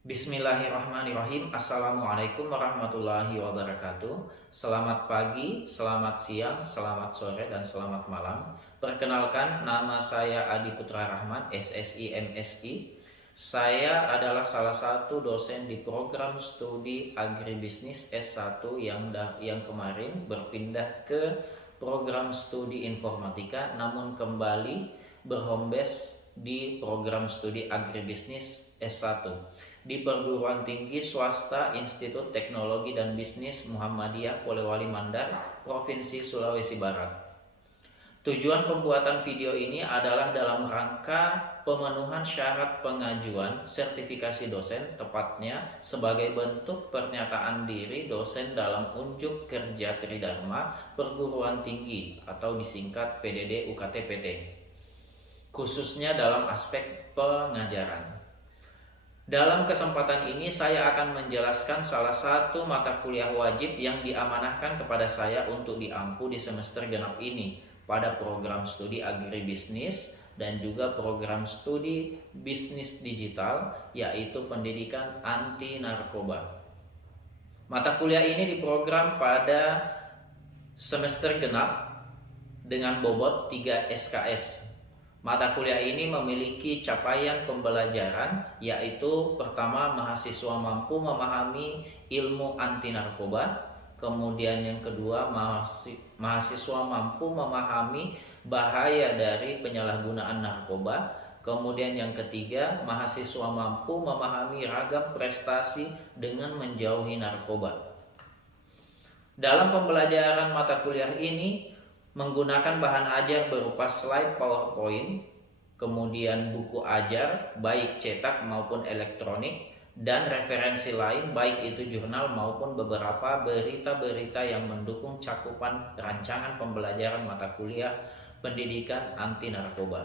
Bismillahirrahmanirrahim. Assalamualaikum warahmatullahi wabarakatuh. Selamat pagi, selamat siang, selamat sore, dan selamat malam. Perkenalkan, nama saya Adi Putra Rahman, SSI MSI. Saya adalah salah satu dosen di program studi Agribisnis S1 yang kemarin berpindah ke program studi Informatika, namun kembali berhome base di program studi Agribisnis S1 di Perguruan Tinggi Swasta Institut Teknologi dan Bisnis Muhammadiyah Polewali Mandar, Provinsi Sulawesi Barat. Tujuan pembuatan video ini adalah dalam rangka pemenuhan syarat pengajuan sertifikasi dosen, tepatnya sebagai bentuk pernyataan diri dosen dalam unjuk kerja Tridharma Perguruan Tinggi atau disingkat PDD UKT PT, khususnya dalam aspek pengajaran. Dalam kesempatan ini saya akan menjelaskan salah satu mata kuliah wajib yang diamanahkan kepada saya untuk diampu di semester genap ini pada program studi Agribisnis dan juga program studi Bisnis Digital, yaitu pendidikan anti narkoba. Mata kuliah ini diprogram pada semester genap dengan bobot 3 SKS. Mata kuliah ini memiliki capaian pembelajaran, yaitu pertama, mahasiswa mampu memahami ilmu anti narkoba. Kemudian yang kedua, mahasiswa mampu memahami bahaya dari penyalahgunaan narkoba. Kemudian yang ketiga, mahasiswa mampu memahami ragam prestasi dengan menjauhi narkoba. Dalam pembelajaran mata kuliah ini menggunakan bahan ajar berupa slide PowerPoint, kemudian buku ajar baik cetak maupun elektronik, dan referensi lain baik itu jurnal maupun beberapa berita-berita yang mendukung cakupan rancangan pembelajaran mata kuliah pendidikan anti narkoba.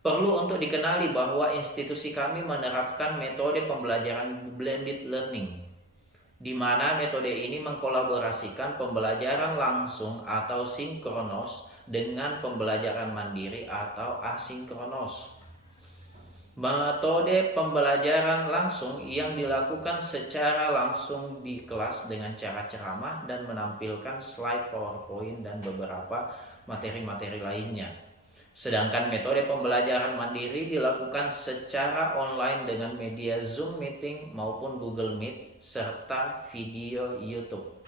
Perlu untuk dikenali bahwa institusi kami menerapkan metode pembelajaran blended learning, di mana metode ini mengkolaborasikan pembelajaran langsung atau sinkronos dengan pembelajaran mandiri atau asinkronos. Metode pembelajaran langsung yang dilakukan secara langsung di kelas dengan cara ceramah dan menampilkan slide PowerPoint dan beberapa materi-materi lainnya. Sedangkan metode pembelajaran mandiri dilakukan secara online dengan media Zoom Meeting maupun Google Meet serta video YouTube.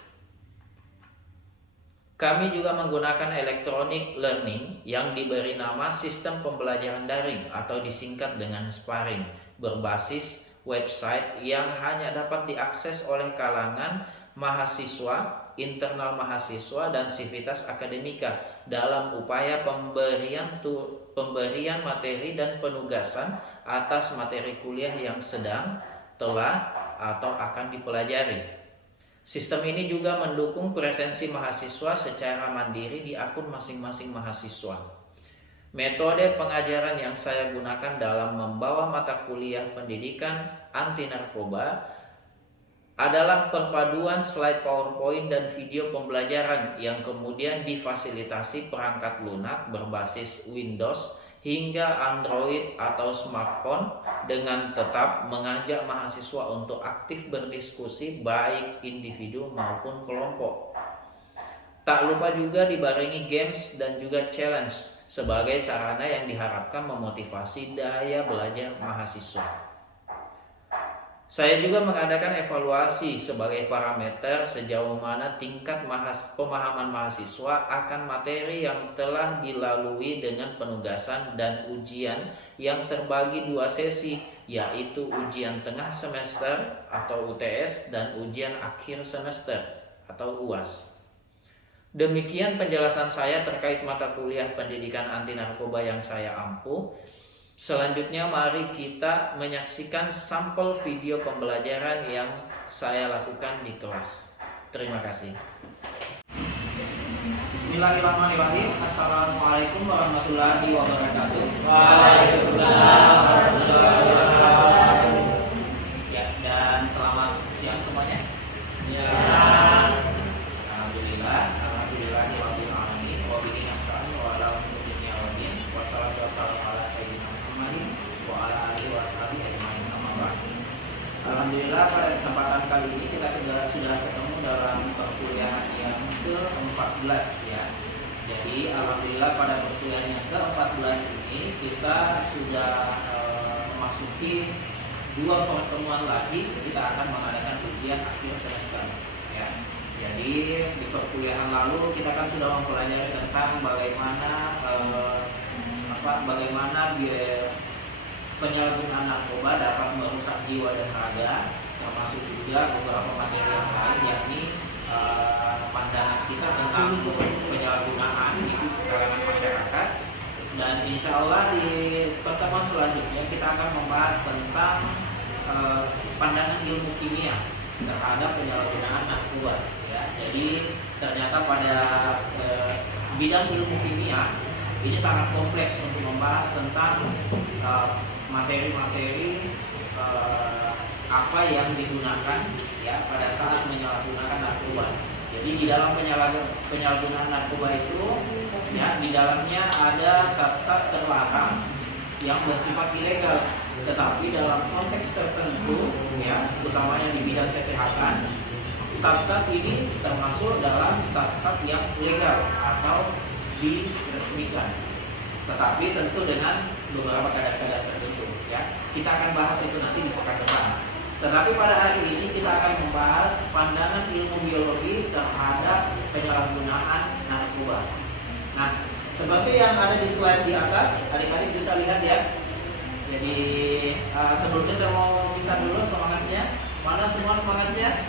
Kami juga menggunakan electronic learning yang diberi nama sistem pembelajaran daring atau disingkat dengan sparring, berbasis website yang hanya dapat diakses oleh kalangan mahasiswa, internal mahasiswa, dan sivitas akademika dalam upaya pemberian materi dan penugasan atas materi kuliah yang sedang, telah, atau akan dipelajari. Sistem ini juga mendukung presensi mahasiswa secara mandiri di akun masing-masing mahasiswa. Metode pengajaran yang saya gunakan dalam membawa mata kuliah pendidikan anti narkoba adalah perpaduan slide PowerPoint dan video pembelajaran yang kemudian difasilitasi perangkat lunak berbasis Windows hingga Android atau smartphone, dengan tetap mengajak mahasiswa untuk aktif berdiskusi baik individu maupun kelompok. Tak lupa juga dibarengi games dan juga challenge sebagai sarana yang diharapkan memotivasi daya belajar mahasiswa. Saya juga mengadakan evaluasi sebagai parameter sejauh mana tingkat pemahaman mahasiswa akan materi yang telah dilalui dengan penugasan dan ujian yang terbagi 2 sesi, yaitu ujian tengah semester atau UTS dan ujian akhir semester atau UAS. Demikian penjelasan saya terkait mata kuliah pendidikan anti narkoba yang saya ampu. Selanjutnya mari kita menyaksikan sampel video pembelajaran yang saya lakukan di kelas. Terima kasih. Bismillahirrahmanirrahim. Assalamualaikum warahmatullahi wabarakatuh. Waalaikumsalam warahmatullahi wabarakatuh. Ya, dan selamat siang semuanya. Ya. Alhamdulillahirabbil alamin wa bihi nasta'in wa ala umuri dunya waddin. Wassalatu wassalamu ala sayyidina Muhammadin wa ala alihi washabihi ajmain. Amma ba'd. Alhamdulillah pada kesempatan kali ini kita sudah ketemu dalam perkuliahan yang ke-14 ya. Jadi alhamdulillah pada perkuliahan yang ke-14 ini kita sudah memasuki 2 pertemuan lagi kita akan mengadakan ujian akhir semester ya. Jadi di perkuliahan lalu kita kan sudah mempelajari tentang bagaimana penyalahgunaan narkoba dapat merusak jiwa dan raga, termasuk juga beberapa materi yang lain, yakni pandangan kita tentang penyalahgunaan di kalangan masyarakat. Dan insya Allah di pertemuan selanjutnya kita akan membahas tentang pandangan ilmu kimia terhadap penyalahgunaan narkoba. Ya, jadi ternyata pada bidang ilmu kimia ini sangat kompleks untuk membahas tentang materi-materi apa yang digunakan ya pada saat menyalahgunakan narkoba. Jadi di dalam penyalahgunaan narkoba itu ya di dalamnya ada zat-zat terlarang yang bersifat ilegal, tetapi dalam konteks tertentu ya utamanya di bidang kesehatan, zat-zat ini termasuk dalam zat-zat yang legal atau diresmikan, tetapi tentu dengan beberapa kadar-kadar tertentu ya. Kita akan bahas itu nanti di pekan depan. Tetapi pada hari ini kita akan membahas pandangan ilmu biologi terhadap penyalahgunaan narkoba. Nah, seperti yang ada di slide di atas, adik-adik bisa lihat ya. Jadi sebelumnya saya mau minta dulu semangatnya. Mana semua semangatnya?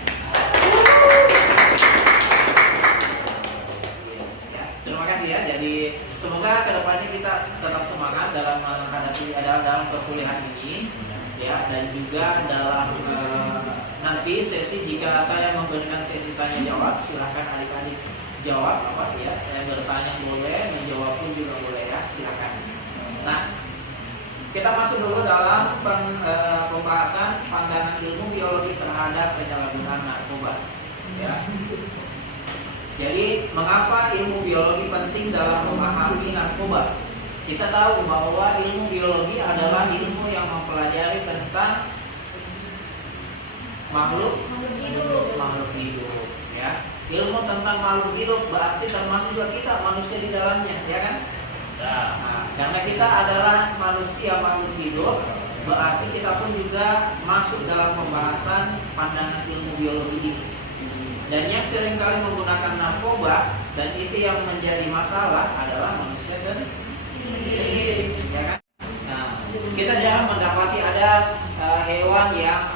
Terima kasih ya. Jadi semoga kedepannya kita tetap semangat dalam menghadapi dalam perkuliahan ini ya, dan juga dalam nanti sesi jika saya memberikan sesi tanya jawab, silahkan adik-adik jawab apa ya. Bertanya boleh, menjawab pun juga boleh ya, silahkan. Nah, kita masuk dulu dalam pembahasan pandangan ilmu biologi terhadap penyalahgunaan narkoba ya. Jadi mengapa ilmu biologi penting dalam memahami narkoba? Kita tahu bahwa ilmu biologi adalah ilmu yang mempelajari tentang makhluk hidup ya. Ilmu tentang makhluk hidup berarti termasuk juga kita manusia di dalamnya, ya kan? Nah, karena kita adalah manusia makhluk hidup, berarti kita pun juga masuk dalam pembahasan pandangan ilmu biologi ini. Dan yang seringkali menggunakan narkoba dan itu yang menjadi masalah adalah manusia sendiri, ya kan? Nah, kita jarang mendapati ada hewan yang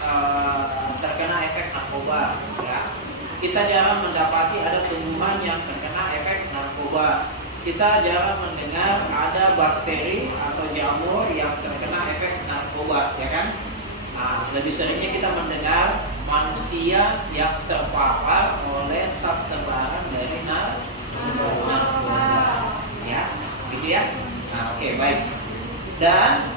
terkena efek narkoba, ya. Kita jarang mendapati ada tumbuhan yang terkena efek narkoba. Kita jarang mendengar ada bakteri atau jamur yang terkena efek narkoba, ya kan? Nah, lebih seringnya kita mendengar manusia yang terpapar oleh zat terlarang dari narkoba, ya, gitu ya. Nah, oke, baik. Dan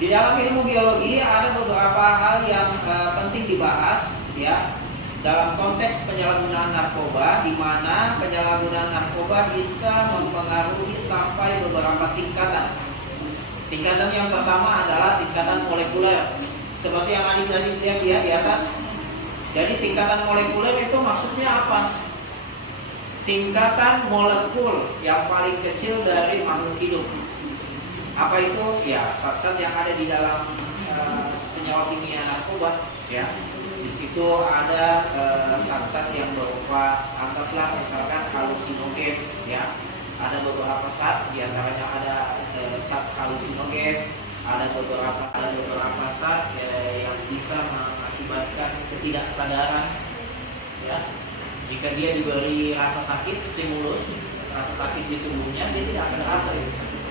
di dalam ilmu biologi ada beberapa hal yang penting dibahas, ya, dalam konteks penyalahgunaan narkoba, di mana penyalahgunaan narkoba bisa mempengaruhi sampai beberapa tingkatan. Tingkatan yang pertama adalah tingkatan molekuler. Seperti yang adik-adik lihat ya di atas. Jadi tingkatan molekuler itu maksudnya apa? Tingkatan molekul yang paling kecil dari makhluk hidup. Apa itu? Ya, zat-zat yang ada di dalam senyawa kimia narkoba. Ya, di situ ada zat-zat yang berupa, anggaplah misalkan halusinogen. Ya, ada beberapa zat, diantaranya ada zat halusinogen. Ada beberapa zat yang bisa mengakibatkan ketidaksadaran ya. Jika dia diberi rasa sakit, stimulus rasa sakit di tubuhnya, dia tidak akan rasa itu sakit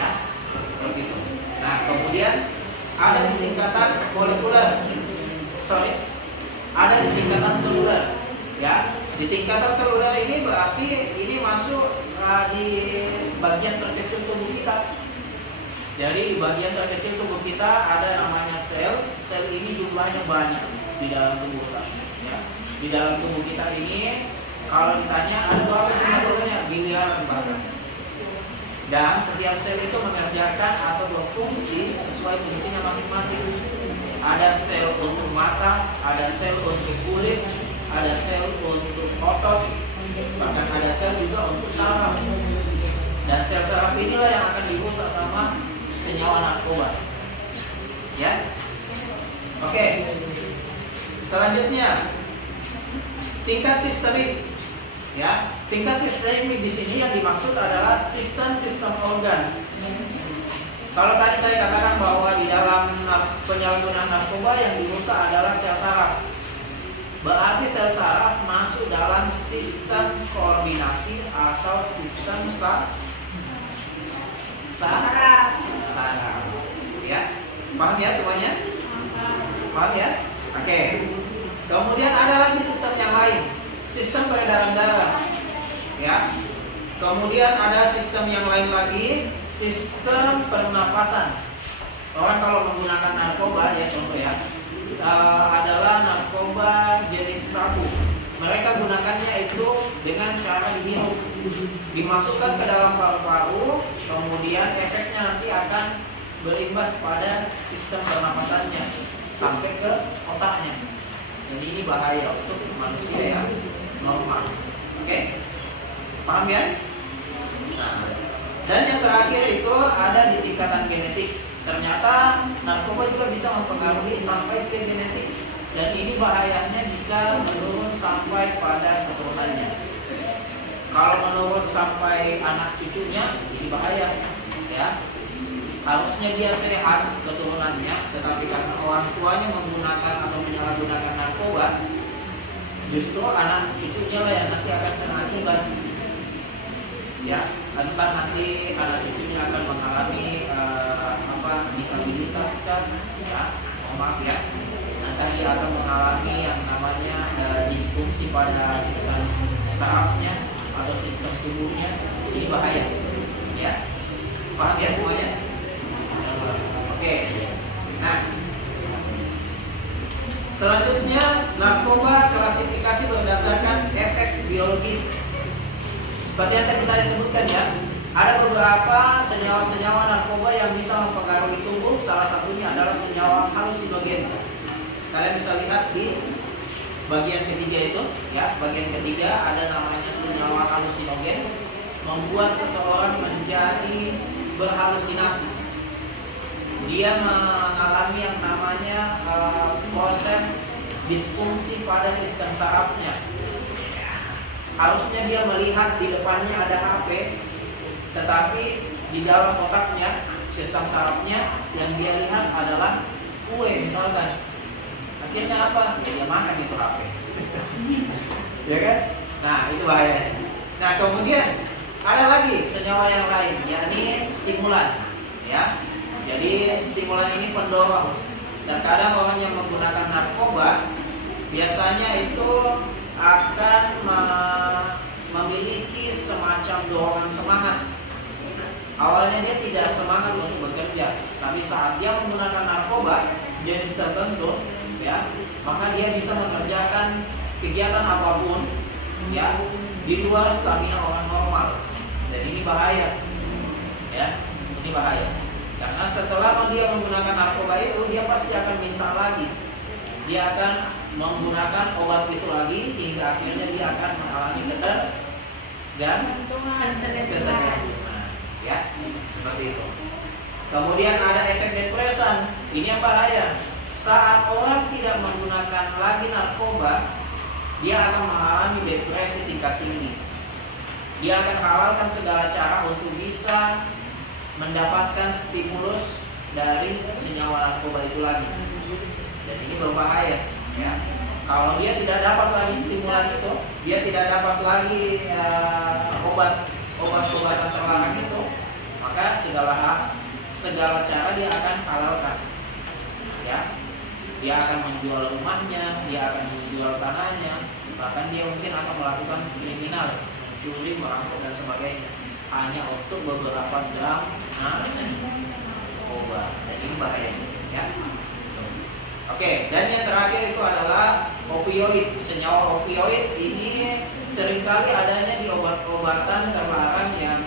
ya, seperti itu. Nah, kemudian ada di tingkatan molekuler, ada di tingkatan seluler ya. Di tingkatan seluler ini berarti ini masuk di bagian terkecil tubuh kita. Jadi di bagian terkecil tubuh kita ada namanya sel. Sel ini jumlahnya banyak di dalam tubuh kita. Ya. Di dalam tubuh kita ini, kalau ditanya ada berapa jumlah selnya, miliaran bahkan. Dan setiap sel itu mengerjakan atau berfungsi sesuai fungsinya masing-masing. ada sel untuk mata, ada sel untuk kulit, ada sel untuk otot, bahkan ada sel juga untuk saraf. Dan sel saraf inilah yang akan dirusak sama senyawa narkoba. Ya, oke. Selanjutnya tingkat sistemik. Ya, tingkat sistemik di sini yang dimaksud adalah sistem-sistem organ. Kalau tadi saya katakan bahwa di dalam penyalahgunaan narkoba yang dirusak adalah sel saraf, berarti sel saraf masuk dalam sistem koordinasi atau sistem saraf. Ya, paham ya semuanya? Paham ya? Oke. Kemudian ada lagi sistem yang lain, sistem peredaran darah. Ya. Kemudian ada sistem yang lain lagi, sistem pernapasan. Orang kalau menggunakan narkoba, ya contoh ya, adalah narkoba jenis sabu. Mereka gunakannya itu dengan cara dihirup, dimasukkan ke dalam paru-paru, kemudian efeknya nanti akan berimbas pada sistem pernapasannya sampai ke otaknya. Jadi ini bahaya untuk manusia yang normal. Oke? Paham ya? Nah, dan yang terakhir itu ada di tingkatan genetik. Ternyata narkoba juga bisa mempengaruhi sampai ke genetik. Dan ini bahayanya jika menurun sampai pada keturunannya. Kalau menurun sampai anak cucunya, ini bahaya. Ya, harusnya dia sehat keturunannya, tetapi karena orang tuanya menggunakan atau menyalahgunakan narkoba, justru anak cucunya lah yang nanti akan kena akibat. Ya, entah nanti anak cucunya akan mengalami disabilitas kan, ya, maaf ya, nanti dia akan mengalami yang namanya disfungsi pada sistem sarafnya atau sistem tubuhnya. Ini bahaya, ya, paham ya semuanya? Oke. Nah, selanjutnya narkoba klasifikasi berdasarkan efek biologis. Seperti yang tadi saya sebutkan ya, ada beberapa senyawa-senyawa narkoba yang bisa mempengaruhi tubuh. Salah satunya adalah senyawa halusinogen. Kalian bisa lihat di bagian ketiga itu, ya, bagian ketiga ada namanya senyawa halusinogen, membuat seseorang menjadi berhalusinasi. Dia mengalami yang namanya proses disfungsi pada sistem sarafnya. Harusnya dia melihat di depannya ada HP, tetapi di dalam otaknya, sistem sarafnya yang dia lihat adalah kue misalkan. Akhirnya apa? Ya, dia makan itu HP. Ya kan? Nah, itu bahaya. Nah, kemudian ada lagi senyawa yang lain, yakni stimulan. Ya. Jadi stimulan ini pendorong. Terkadang orang yang menggunakan narkoba biasanya itu akan memiliki semacam dorongan semangat. Awalnya dia tidak semangat untuk bekerja, tapi saat dia menggunakan narkoba jenis tertentu, ya, maka dia bisa mengerjakan kegiatan apapun, ya, di luar stamina orang normal. Dan ini bahaya, ya, ini bahaya. Karena setelah dia menggunakan narkoba itu, dia pasti akan minta lagi. Dia akan menggunakan obat itu lagi hingga akhirnya dia akan mengalami ketergantungan. Ya, seperti itu. Kemudian ada efek depresan. Ini yang bahaya. Saat orang tidak menggunakan lagi narkoba, dia akan mengalami depresi tingkat tinggi. Dia akan halalkan segala cara untuk bisa mendapatkan stimulus dari senyawa narkoba itu lagi. Dan ini berbahaya, ya. Kalau dia tidak dapat lagi stimulan itu, dia tidak dapat lagi obat-obatan terlarang itu, maka segala cara dia akan halalkan, ya. Dia akan menjual rumahnya, dia akan menjual tanahnya, bahkan dia mungkin akan melakukan kriminal, mencuri, merampok dan sebagainya, hanya untuk beberapa gram narkoba. Dan ini bahaya, ya. Oke, dan yang terakhir itu adalah opioid. Senyawa opioid ini seringkali adanya di obat-obatan terlarang yang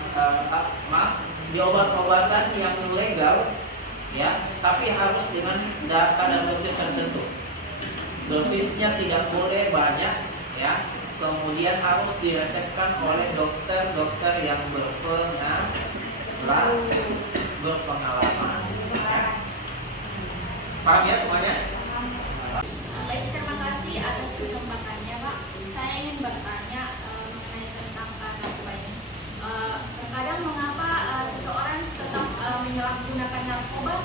di obat-obatan yang ilegal ya, tapi harus dengan kadar dosis tertentu. Dosisnya tidak boleh banyak, ya. Kemudian harus diresepkan oleh dokter-dokter yang berpengalaman. Ya. Paham ya semuanya? Baik, terima kasih atas kesempatannya, Pak. Saya ingin bertanya mengenai tentang narkoba ini. Terkadang mengapa seseorang tetap menyalahgunakan narkoba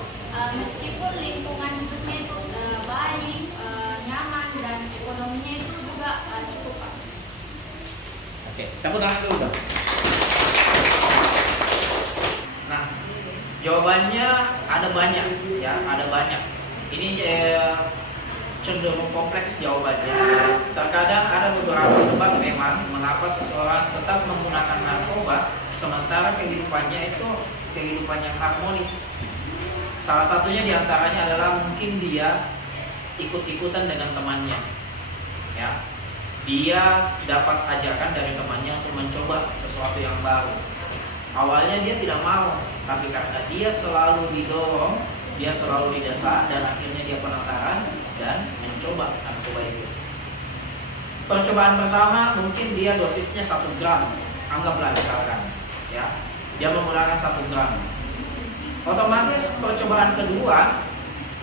meskipun lingkungan hidupnya itu baik, nyaman, dan ekonominya itu juga cukup, Pak? Oke, tepuk tangan dulu dong. Nah, jawabannya ada banyak, ya, ada banyak. Ini cenderung kompleks jawabannya. Terkadang ada beberapa sebab memang mengapa seseorang tetap menggunakan narkoba sementara kehidupannya itu kehidupan yang harmonis. Salah satunya diantaranya adalah mungkin dia ikut-ikutan dengan temannya, ya. Dia dapat ajakan dari temannya untuk mencoba sesuatu yang baru. Awalnya dia tidak mau, tapi karena dia selalu didorong, dia selalu didesak, dan akhirnya dia penasaran dan mencoba narkoba itu. Percobaan pertama mungkin dia dosisnya 1 gram, anggaplah misalkan, ya, dia menggunakan 1 gram. Otomatis percobaan kedua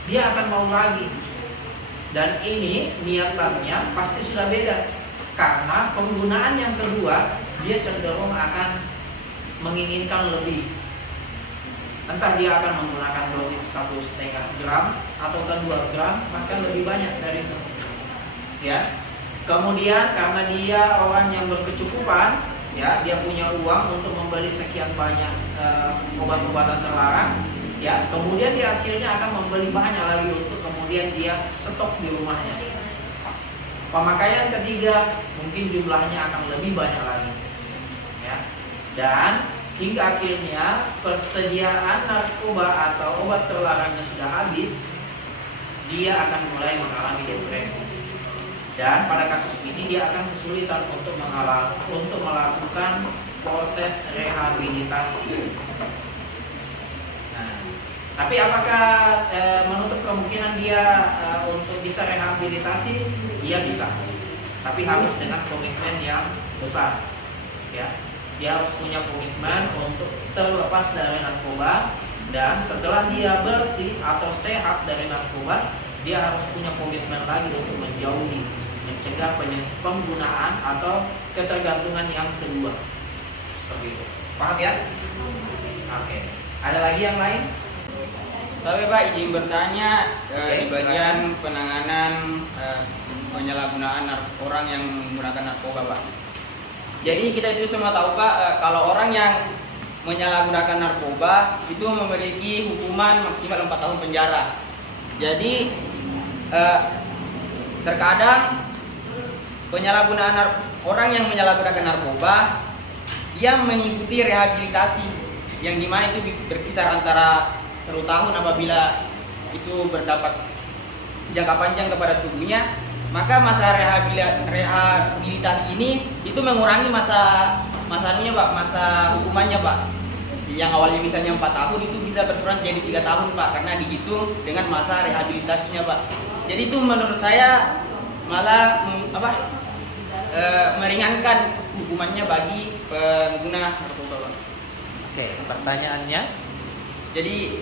dia akan mau lagi, dan ini niatannya pasti sudah beda, karena penggunaan yang kedua dia cenderung akan menginginkan lebih. Entah dia akan menggunakan dosis 1,5 gram atau 2 gram, bahkan lebih banyak dari itu, ya. Kemudian karena dia orang yang berkecukupan, ya, dia punya uang untuk membeli sekian banyak obat-obatan terlarang, ya. Kemudian dia akhirnya akan membeli banyak lagi untuk kemudian dia stok di rumahnya. Pemakaian ketiga mungkin jumlahnya akan lebih banyak lagi, ya. Dan hingga akhirnya persediaan narkoba atau obat terlarangnya sudah habis, dia akan mulai mengalami depresi. Dan pada kasus ini dia akan kesulitan untuk melakukan proses rehabilitasi. Nah, tapi apakah menutup kemungkinan dia untuk bisa rehabilitasi? Dia bisa, tapi harus dengan komitmen yang besar, ya. Dia harus punya komitmen untuk terlepas dari narkoba, dan setelah dia bersih atau sehat dari narkoba, dia harus punya komitmen lagi untuk menjauhi, mencegah penggunaan atau ketergantungan yang kedua. Seperti itu. Paham ya? Oke. Ada lagi yang lain? Tapi Pak, izin bertanya di bagian silakan. penanganan penyalahgunaan orang yang menggunakan narkoba, Pak. Jadi kita itu semua tahu, Pak, kalau orang yang menyalahgunakan narkoba itu memiliki hukuman maksimal 4 tahun penjara. Jadi terkadang orang yang menyalahgunakan narkoba, dia mengikuti rehabilitasi yang dimana itu berkisar antara 1 tahun apabila itu berdampak jangka panjang kepada tubuhnya. Maka masa rehabilitasi ini itu mengurangi masa Pak, masa hukumannya, Pak. Yang awalnya misalnya 4 tahun itu bisa berkurang jadi 3 tahun, Pak, karena dihitung dengan masa rehabilitasinya, Pak. Jadi itu menurut saya malah meringankan hukumannya bagi pengguna narkoba, Pak. Oke, pertanyaannya? Jadi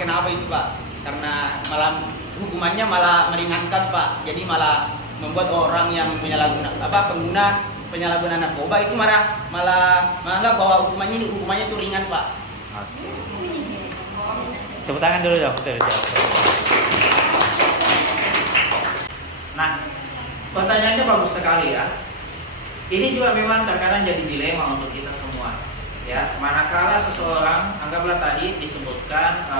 kenapa itu, Pak? Karena malah hukumannya malah meringankan, Pak. Jadi malah membuat orang yang pengguna penyalahgunaan narkoba itu malah menganggap bahwa hukumannya itu ringan, Pak. Oke. Tepuk tangan dulu dong. Nah, pertanyaannya bagus sekali, ya. Ini juga memang terkadang jadi dilema untuk kita semua, ya. Manakala seseorang, anggaplah tadi disebutkan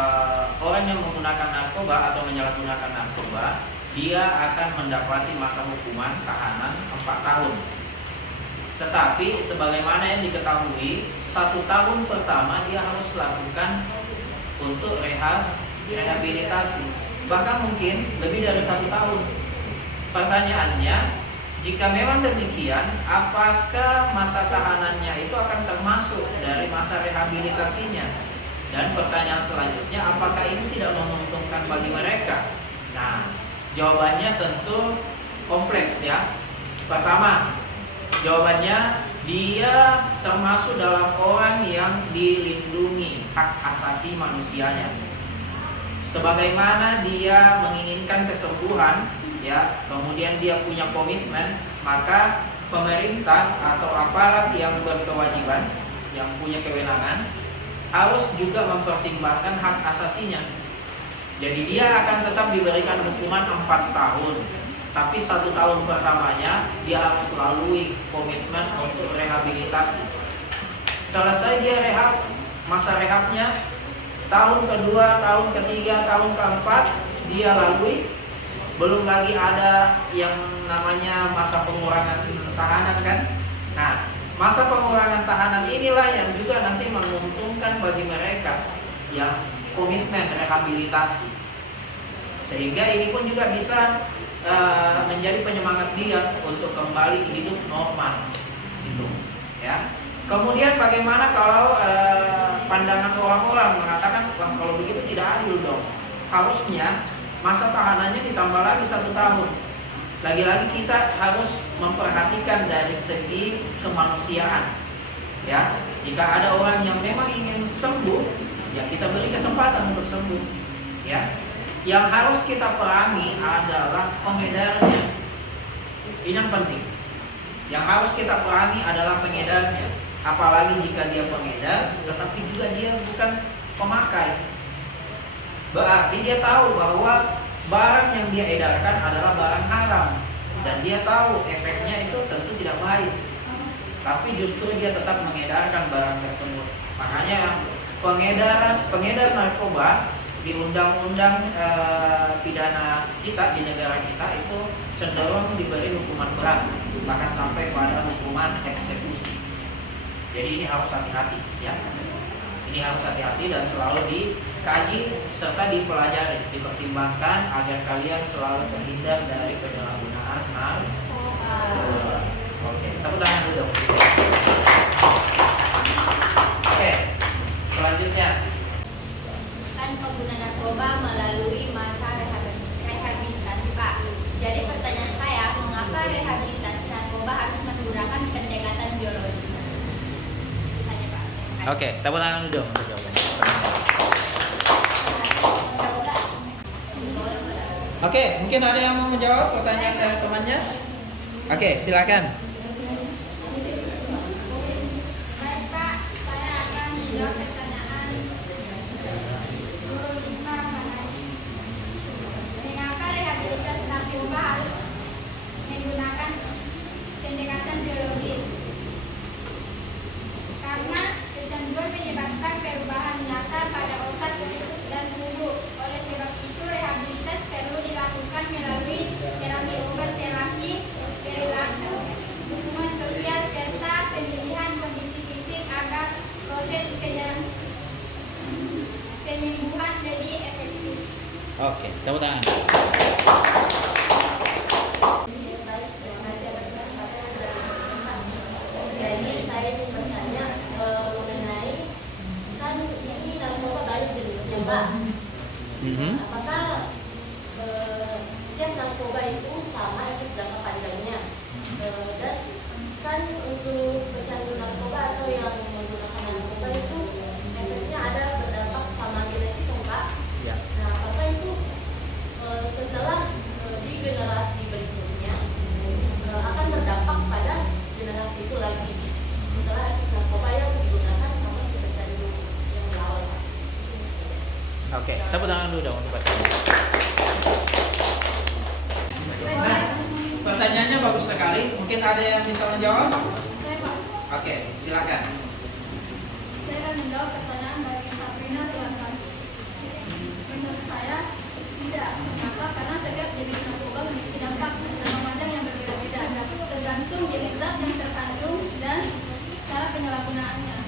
orang yang menggunakan narkoba atau menyalahgunakan narkoba, dia akan mendapati masa hukuman tahanan 4 tahun. Tetapi sebagaimana yang diketahui, 1 tahun pertama dia harus lakukan untuk rehabilitasi, bahkan mungkin lebih dari 1 tahun. Pertanyaannya, jika memang demikian, apakah masa tahanannya itu akan termasuk dari masa rehabilitasinya? Dan pertanyaan selanjutnya, apakah ini tidak menguntungkan bagi mereka? Nah, jawabannya tentu kompleks ya. Pertama, jawabannya dia termasuk dalam orang yang dilindungi hak asasi manusianya. Sebagaimana dia menginginkan kesembuhan, ya, kemudian dia punya komitmen, maka pemerintah atau aparat yang berkewajiban, yang punya kewenangan, harus juga mempertimbangkan hak asasinya. Jadi dia akan tetap diberikan hukuman 4 tahun, tapi 1 tahun pertamanya dia harus melalui komitmen untuk rehabilitasi. Selesai dia rehab, masa rehabnya, tahun kedua, tahun ketiga, tahun keempat dia lalui. Belum lagi ada yang namanya masa pengurangan tahanan kan. Nah, masa pengurangan tahanan inilah yang juga nanti menguntungkan bagi mereka yang komitmen rehabilitasi. Sehingga ini pun juga bisa menjadi penyemangat dia untuk kembali hidup normal gitu, ya. Kemudian bagaimana kalau pandangan orang-orang mengatakan, wah kalau begitu tidak adil dong. Harusnya masa tahanannya ditambah lagi 1 tahun. Lagi-lagi kita harus memperhatikan dari segi kemanusiaan. Ya, jika ada orang yang memang ingin sembuh, ya kita beri kesempatan untuk sembuh. Ya, yang harus kita perangi adalah pengedarnya. Ini yang penting. Yang harus kita perangi adalah pengedarnya. Apalagi jika dia pengedar, tetapi juga dia bukan pemakai. Berarti dia tahu bahwa barang yang dia edarkan adalah barang haram, dan dia tahu efeknya itu tentu tidak baik, tapi justru dia tetap mengedarkan barang tersebut. Makanya pengedar narkoba di undang-undang pidana kita di negara kita itu cenderung diberi hukuman berat, bahkan sampai pada hukuman eksekusi. Jadi ini harus hati-hati ya. Ini harus hati-hati dan selalu dikaji serta dipelajari, dipertimbangkan agar kalian selalu terhindar dari penyalahgunaan narkoba. Oke, tepuk tangan dulu dong. Oke, selanjutnya. Kan pengguna narkoba melalui masa rehabilitasi, Pak. Jadi pertanyaan saya, mengapa rehabilitasi narkoba harus menggunakan pendekatan biologis? Itu saja, Pak. Terima kasih. Oke, tepuk tangan dulu dong untuk jawabannya. Oke, mungkin ada yang mau menjawab pertanyaan dari temannya? Oke, silakan. Baik, Pak. Saya akan menjawab pertanyaan guru 5 Manaj. Mengapa rehabilitasi narkoba harus menggunakan pendekatan biologis? Karena kecanduan menyebabkan perubahan nyata pada otak dan tubuh. Oleh sebab itu, rehabilitas perlu dilakukan melalui terapi obat, terapi perilaku, dukungan sosial, serta pemilihan kondisi fisik agar proses penyembuhan lebih efektif. Oke, tepuk tangan. Jadi saya ingin bertanya mengenai, kan ini narkoba banyak jenisnya, Pak. Apakah setiap narkoba itu sama efek jangka panjangnya? Dan kan untuk pecandu narkoba atau yang menggunakan narkoba itu efeknya ada berdampak sama genetik, kan, Pak? Ya. Nah, apakah itu setelah di generasi berikutnya akan berdampak pada generasi itu lagi setelah narkoba yang digunakan sama si pecandu yang di awal, Pak? Oke, tepuk tangan dulu dong untuk pertanyaan. Nah, pertanyaannya bagus sekali. Mungkin ada yang bisa menjawab? Saya, Pak. Oke, silakan. Saya akan menjawab pertanyaan dari Sabrina, silakan. Menurut saya tidak. Kenapa? Karena setiap jenis narkoba memiliki dampak jangka panjang yang berbeda-beda, tergantung jenis zat yang terkandung dan cara penyalahgunaannya.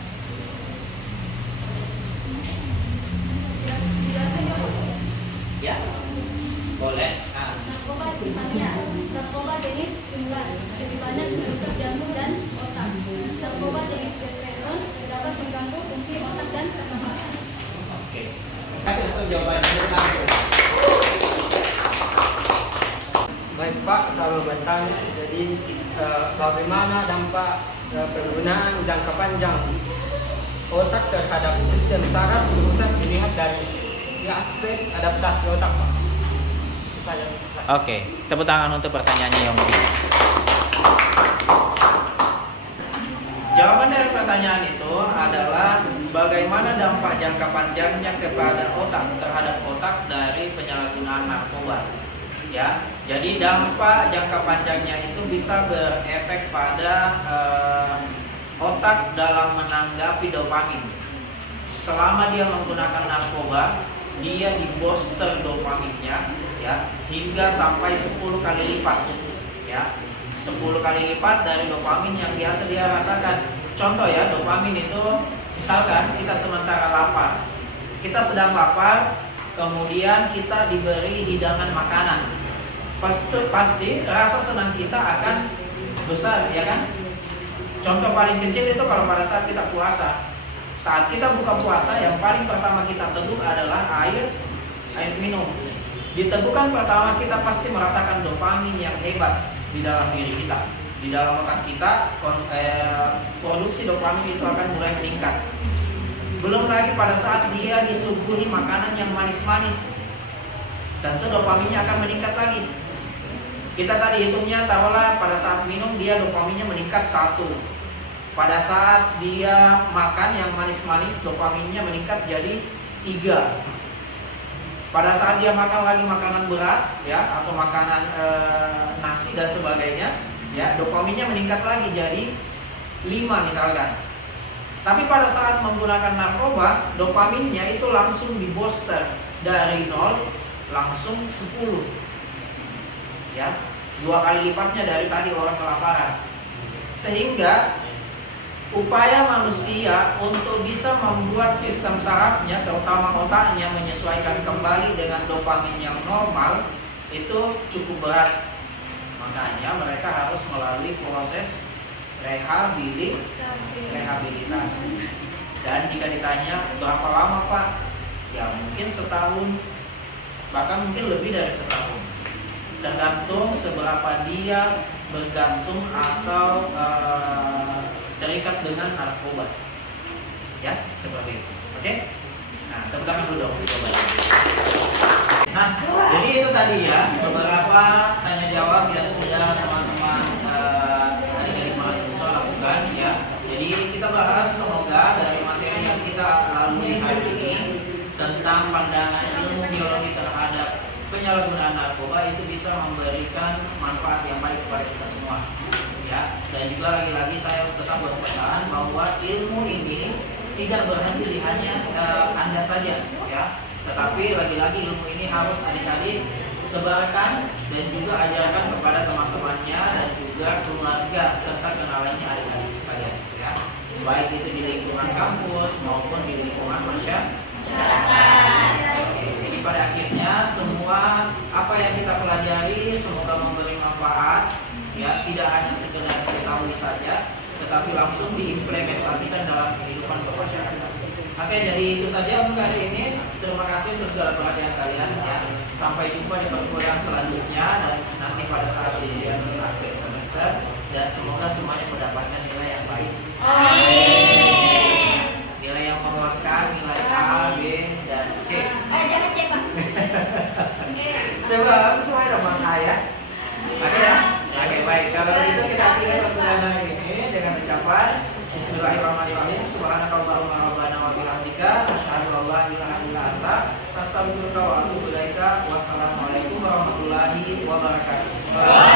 Dijelaskan ya, Pak? Ya, boleh. Narkoba misalnya, narkoba jenis stimulan lebih banyak merusak jantung dan otak. Narkoba jenis depreson dapat mengganggu fungsi otak dan pernapasan. Oke. Kasih untuk jawabannya. Baik Pak, saya mau bertanya, jadi bagaimana dampak penggunaan jangka panjang otak terhadap sistem saraf pusat dilihat dari aspek adaptasi otak Pak? Itu saja. Oke, tepuk tangan untuk pertanyaannya Yongki. Jawaban dari pertanyaan itu adalah bagaimana dampak jangka panjangnya kepada otak terhadap otak dari penyalahgunaan narkoba. Ya, jadi dampak jangka panjangnya itu bisa berefek pada otak dalam menanggapi dopamin. Selama dia menggunakan narkoba, dia di booster dopaminnya ya hingga sampai 10 kali lipat ya. 10 kali lipat dari dopamin yang biasa dia rasakan. Contoh ya, dopamin itu misalkan kita sementara lapar. Kita sedang lapar, kemudian kita diberi hidangan makanan. Pasti rasa senang kita akan besar, ya kan? Contoh paling kecil itu kalau pada saat kita puasa. Saat kita buka puasa, yang paling pertama kita teguk adalah air minum. Di tegukan pertama kita pasti merasakan dopamin yang hebat di dalam diri kita. Di dalam otak kita, produksi dopamin itu akan mulai meningkat. Belum lagi pada saat dia disuguhi makanan yang manis-manis, tentu dopaminnya akan meningkat lagi. Kita tadi hitungnya, taruhlah pada saat minum dia dopaminnya meningkat 1. Pada saat dia makan yang manis-manis dopaminnya meningkat jadi 3. Pada saat dia makan lagi makanan berat ya atau makanan nasi dan sebagainya ya, dopaminnya meningkat lagi jadi 5 misalkan. Tapi pada saat menggunakan narkoba, dopaminnya itu langsung di booster dari 0 langsung 10. Ya, 2 kali lipatnya dari tadi orang kelaparan. Sehingga upaya manusia untuk bisa membuat sistem sarafnya, terutama otaknya, menyesuaikan kembali dengan dopamin yang normal itu cukup berat. Makanya mereka harus melalui proses rehabilitasi. Dan jika ditanya berapa lama Pak? Ya mungkin setahun, bahkan mungkin lebih dari setahun. Tergantung seberapa dia bergantung atau terikat dengan narkoba. Ya, seperti itu. Oke? Nah, tepuk tangan dulu dong. Nah, jadi itu tadi ya beberapa tanya jawab yang sudah teman-teman adik-adik mahasiswa lakukan ya. Jadi kita berharap semoga dari materi yang kita lalui hari ini tentang pandangan ilmu biologi terhadap penyalahgunaan narkoba itu bisa memberikan manfaat yang baik kepada kita semua ya. Dan juga lagi-lagi saya tetap berpesan bahwa ilmu ini tidak berhenti di hanya Anda saja ya, tetapi lagi-lagi ilmu ini harus adik-adik sebarkan dan juga ajarkan kepada teman-temannya dan juga keluarga serta kenalannya adik-adik sekalian ya, baik itu di lingkungan kampus maupun di lingkungan masyarakat. Jadi pada akhirnya semua apa yang kita pelajari semoga memberi manfaat ya, tidak hanya sekedar diketahui saja tetapi langsung diimplementasikan dalam kehidupan bermasyarakat. Oke, jadi itu saja untuk hari ini. Terima kasih untuk segala perhatian kalian ya. Sampai jumpa di perkuliahan selanjutnya dan nanti pada saat ujian akhir semester, dan semoga semuanya mendapatkan nilai yang baik. Amin. Nilai yang memuaskan, nilai A, B, dan C. Jangan C Pak. Semoga sesuai dengan A ya. Oke ya. Oke, baik. Kalau begitu kita akhiri perkuliahan hari ini dengan ucapan Bismillahirrahmanirrahim. Subhanakallahumma rabbana wa bihamdika asyhadu an la ilaha illa anta astaghfiruka wa atubu ilaika. Wassalamualaikum warahmatullahi wabarakatuh.